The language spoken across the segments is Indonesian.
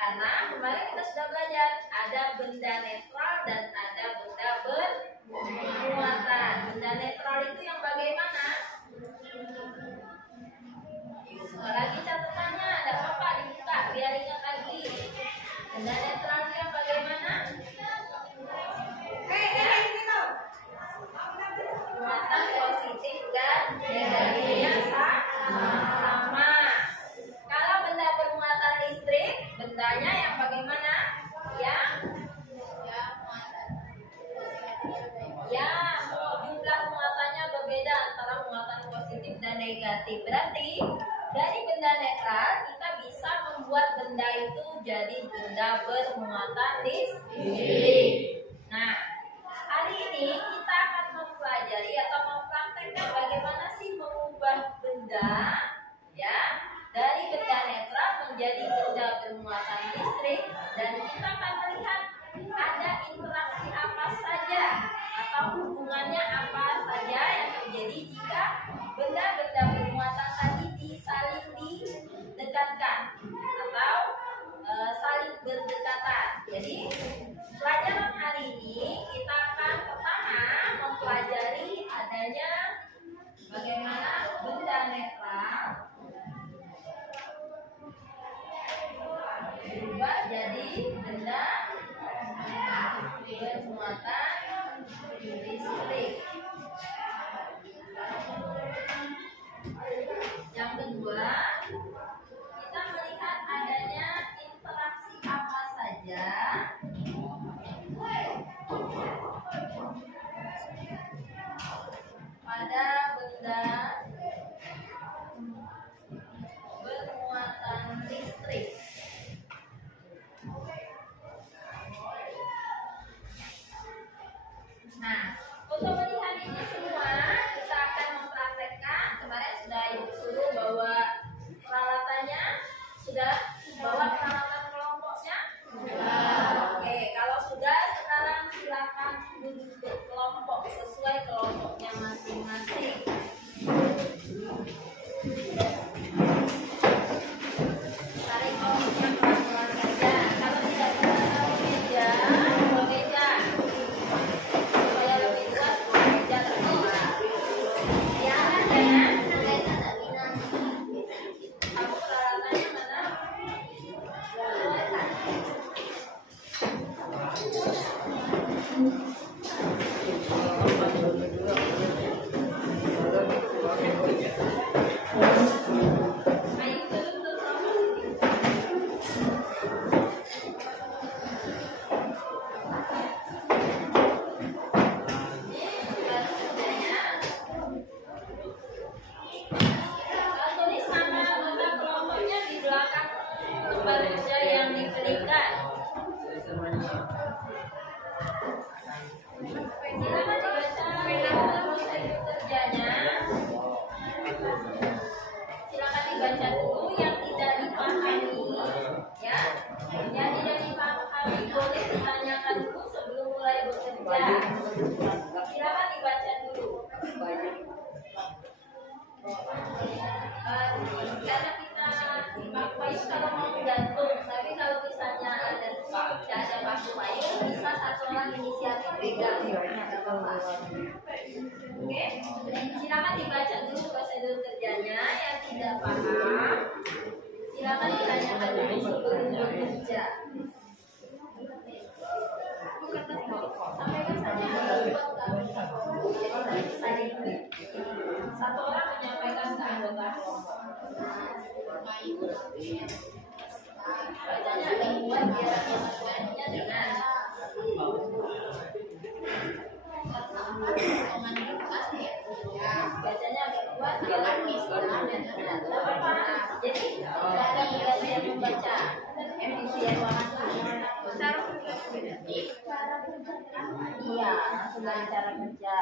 Karena kemarin kita sudah belajar ada benda netral dan ada benda bermuatan. Benda netral itu yang bagaimana? Lagi catatannya ada apa dibuka biar ingat lagi. Benda netral itu yang bagaimana? Muatan positif dan negatifnya sama. Kalau benda bermuatan listrik, bendanya yang bagaimana? Jumlah muatannya berbeda antara muatan positif dan negatif. Berarti dari benda netral kita bisa membuat benda itu jadi benda bermuatan listrik. Nah, hari ini kita akan mempelajari atau mempraktekkan bagaimana sih mengubah benda ya dari benda netral menjadi benda bermuatan listrik, dan kita akan melihat ada interaksi apa saja atau hubungannya apa saja yang terjadi jika benda-benda bermuatan tadi saling didekatkan atau saling berdekatan. Jadi pelajaran hari ini kita akan pertama mempelajari adanya bagaimana benda netral berubah jadi benda bermuatan listrik. Yang kedua, kita melihat adanya interaksi apa saja pada benda bermuatan listrik. Nah, untuk melihat ini semua kita akan mempraktekkan. Kemarin sudah ibu suruh bawa peralatannya, sudah bawa peralatan kelompoknya. Oke. Tulis nama anggota kelompoknya di belakang lembar kerja yang diberikan. Silakan dibaca prosedur kerjanya. Silakan dibaca dulu yang tidak dipahami, ya. Yang tidak dipahami boleh ditanyakan dulu sebelum mulai bekerja. Silakan dibaca dulu. Karena kita pakai payung kalau mau gantung, tapi kalau misalnya tidak ada paku payung, bisa satu orang inisiatif pegang. Oke, silakan dibaca dulu prosedur kerjanya. Yang tidak paham, silakan ditanyakan dulu sebelum bekerja. Sampaikan saja satu orang menyampaikan ke anggota kelompok. Bacanya agak kuat biar menyesuaikannya dengan bacanya agak kuat biar menyesuaikannya dengan apa? Jadi tidak ada belajar membaca efisien banget. Iya, selain cara kerja.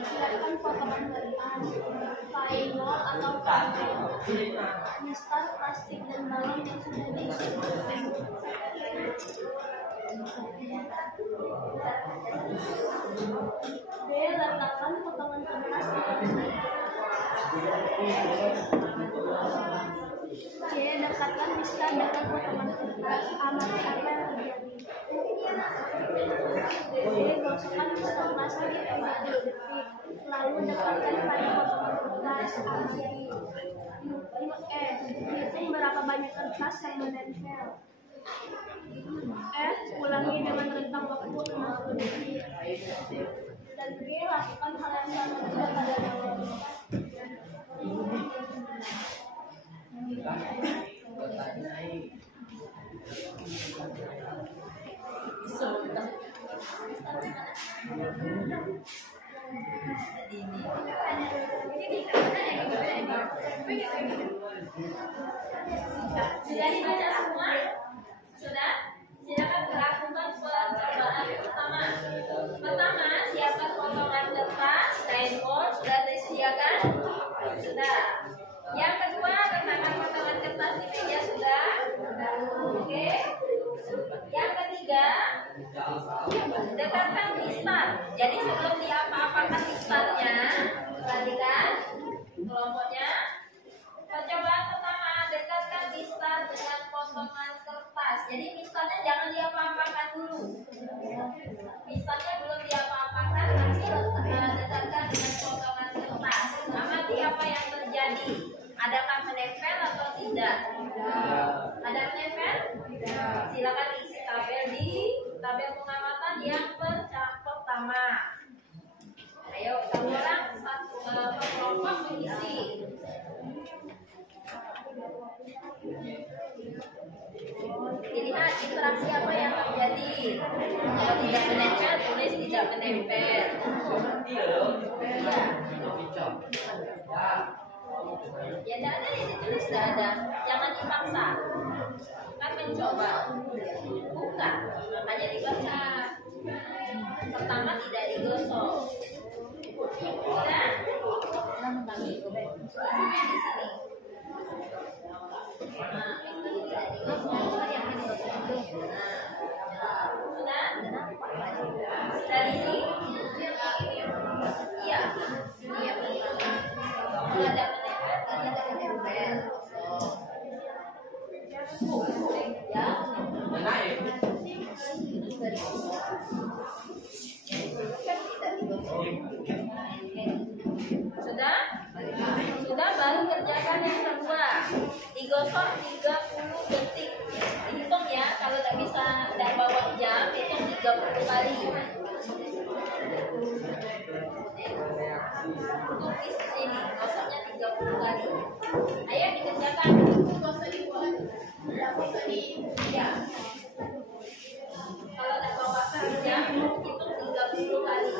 Silakan potongan kertas, final atau mistar plastik dan balon yang sudah diisi. B. Letakkan potongan kertas C. Dekatkan mistar dengan potongan kertas. Amati apa yang terjadi. D. Gosokkan mistar plastik selama 2 detik. Lalu dekatkan pada potongan kertas. Hitung berapa banyak kertas yang menempel. F. Ulangi dengan rentang waktu 60 detik. Dan G. Lakukan hal yang sama juga pada awalnya. Sudah dibaca semua? Sudah? Silakan lakukan percobaan pertama. Pertama, siapkan potongan kertas, kain board sudah disediakan? Sudah. Yang kedua, letakkan potongan kertas di meja sudah? Oke. Yang ketiga, dekatkan mistar. Jadi sebelum diapa-apakan mistarnya, perhatikan kelompoknya. Percobaan pertama, dekatkan mistar dengan potongan kertas. Jadi mistarnya jangan diapa-apakan dulu. Mistarnya belum diapa-apakan, langsung dekatkan dengan potongan kertas. Amati apa yang terjadi. Adakah menempel atau tidak? Ada menempel? Silakan isi tabel di tabel pengamatan yang pertama. Ayo, satu orang satu kelompok mengisi. Dilihat interaksi apa yang terjadi. Kalau tidak menempel, tulis tidak menempel. Ya, tidak ada di situ sudah ada. Jangan dipaksa. Kan mencoba. Bukan. Makanya dibaca. Pertama tidak digosok. Sudah? Di sini. Nah, ini tidak digosok. Yang ini digosok. Sudah? Sudah di sini? Iya. Iya, benar. Kalau ada menempel, kan ada menempel. Ya. Sudah? Sudah, baru kerjakan yang kedua. Digosok 30 detik Tulis ini gosoknya 30 kali. Ayo dikerjakan. Ya. Kalau ada bapak kerja, hitung 30 kali.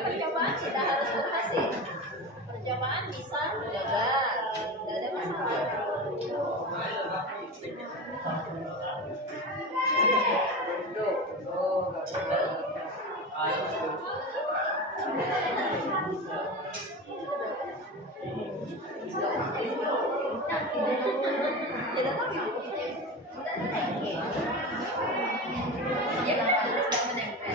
Percobaan tidak harus berhasil. Percobaan bisa gagal, tidak ada masalah. Tidak tahu ya. Ya, terus tidak menempel.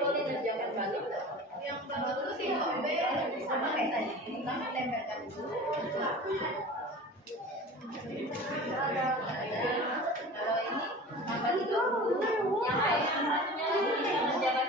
Boleh kerjakan balik. Yang balik itu sih sama kayak tadi. Pertama tempelkan dulu. Kalau ini tambah 30. Yang lain satunya lagi bisa menjaga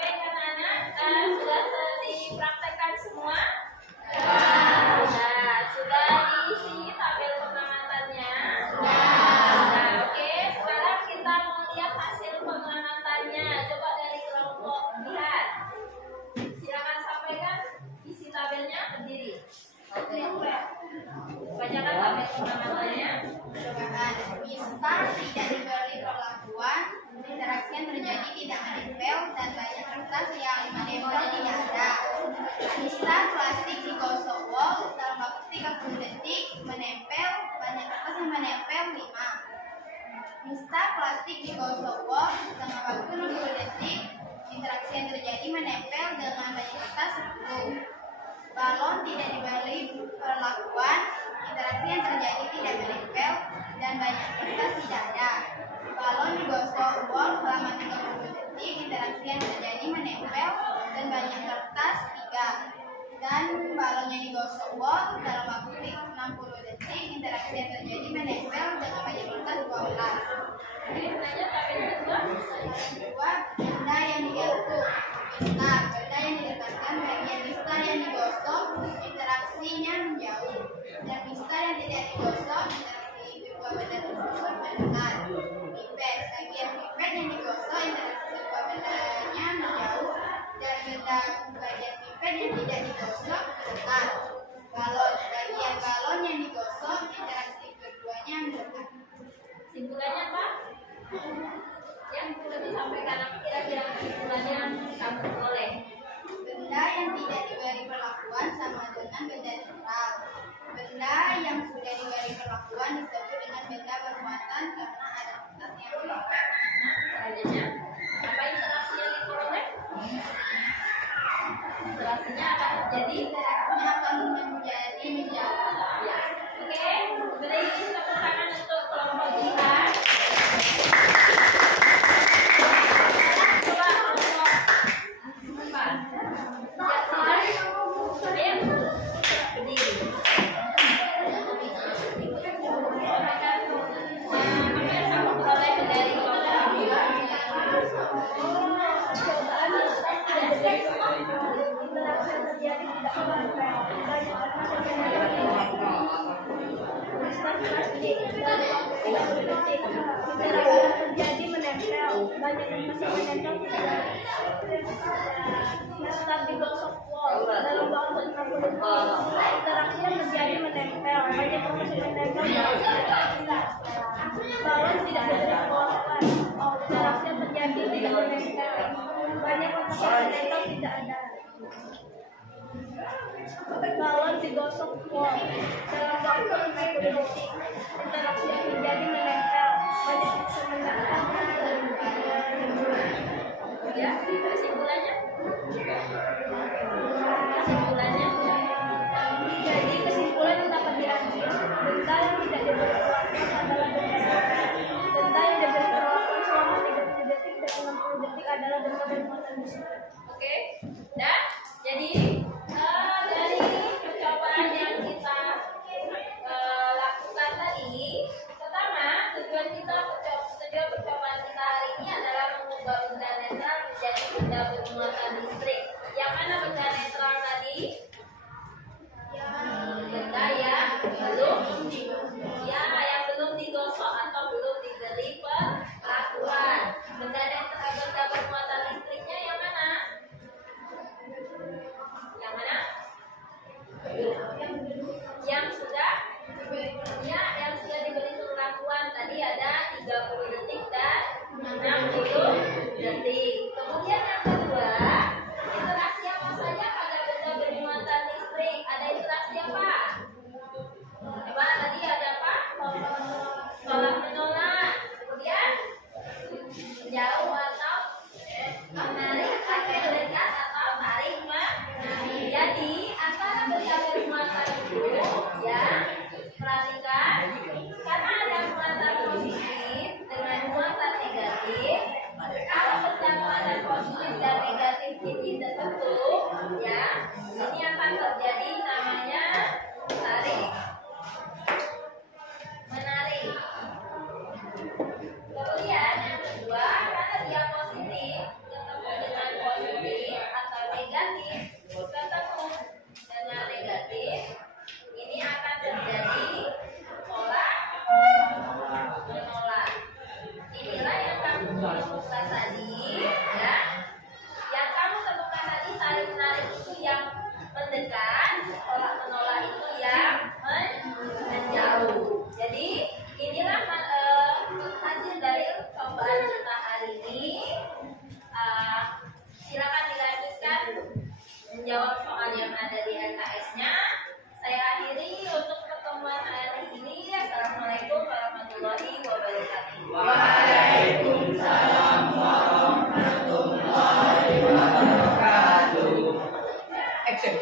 Baik anak-anak, sudah dipraktekkan semua? Sudah diisi tabel pengamatannya? Nah, oke. Sekarang kita mau lihat hasil pengamatannya. Coba dari kelompok lihat. Silakan sampaikan isi tabelnya berdiri. Bacakan tabel pengamatannya. Mista tidak diberi perlakuan, interaksi yang terjadi tidak menempel, dan banyak kertas yang menempel tidak ada. Mista plastik digosok wol dalam waktu 30 detik menempel, banyak kertas yang menempel 5. Mista plastik digosok wol dalam waktu 60 detik, interaksi yang terjadi menempel dengan banyak kertas 10. Balon tidak diberi perlakuan, interaksi yang terjadi tidak menempel, dan banyak kertas tidak ada. Balon digosok wol selama 30 detik, interaksi yang terjadi menempel, dan banyak kertas 3. Dan balonnya digosok wol dalam waktu 60 detik, interaksi yang terjadi menempel, dengan banyak kertas 12. Nanya tabel kedua. Benda yang digaruk. Benda yang diletakkan bagian mista yang digosok, interaksinya menjauh. Dan mista yang tidak digosok, interaksi kedua benda tersebut mendekat. Pipet, bagian pipet yang digosok, interaksi kedua bendanya menjauh. Dan bagian pipet yang tidak digosok mendekat. Balon, bagian balon yang digosok, interaksi keduanya mendekat. Simpulannya apa? Yang sudah disampaikan apa kira-kira kesimpulannya kamu boleh. Benda yang tidak diberi perlakuan sama dengan benda netral. Benda yang sudah diberi perlakuan disebut dengan benda bermuatan karena ada kertas yang menempel. Selanjutnya, apa interaksi yang diperoleh? Interaksinya akan terjadi. Interaksinya akan menjadi menjauh. Ya. Oke, beri tepuk tangan untuk kelompok jihad. Coba kelompok empat. Ayo, berdiri. Apa yang kamu peroleh dari kelompok terjadi menempel, banyak kertas yang menempel. Mista digosok wol dalam waktu 60 detik, interaksi yang terjadi menempel, banyak kertas yang menempel. Balon tidak diberi perlakuan, interaksi yang terjadi tidak menempel, banyak kertas yang menempel tidak ada. Balon digosok wol dalam waktu 60 detik, interaksi yang terjadi menempel, banyak kertas yang menempel. ya, kesimpulannya. Kesimpulannya. Jadi kesimpulan yang dapat diambil, benda yang tidak diberi perlakuan adalah benda netral. Benda yang diberi perlakuan selama 30 detik dan 60 detik adalah benda bermuatan besar. Oke, dan jadi dari percobaan yang kita lakukan tadi, pertama tujuan percobaan kita hari ini adalah mengubah benda netral menjadi benda bermuatan listrik. Yang mana benda netral tadi? Benda yang belum digosok atau belum diberi perlakuan. Benda netral, benda bermuatan listriknya yang mana? Jika positif ketemu dengan positif atau negatif ketemu dengan negatif, ini akan terjadi tolak menolak. Inilah yang kamu temukan tadi, ya. Yang kamu temukan tadi tarik menarik itu yang mendekat, tolak menolak itu yang menjauh. Jadi inilah hasil dari cobaan kita hari ini. Silakan dilanjutkan menjawab soal yang ada di LKS-nya. Saya akhiri untuk pertemuan hari ini. Assalamualaikum warahmatullahi wabarakatuh. Waalaikumsalam warahmatullahi wabarakatuh. Action.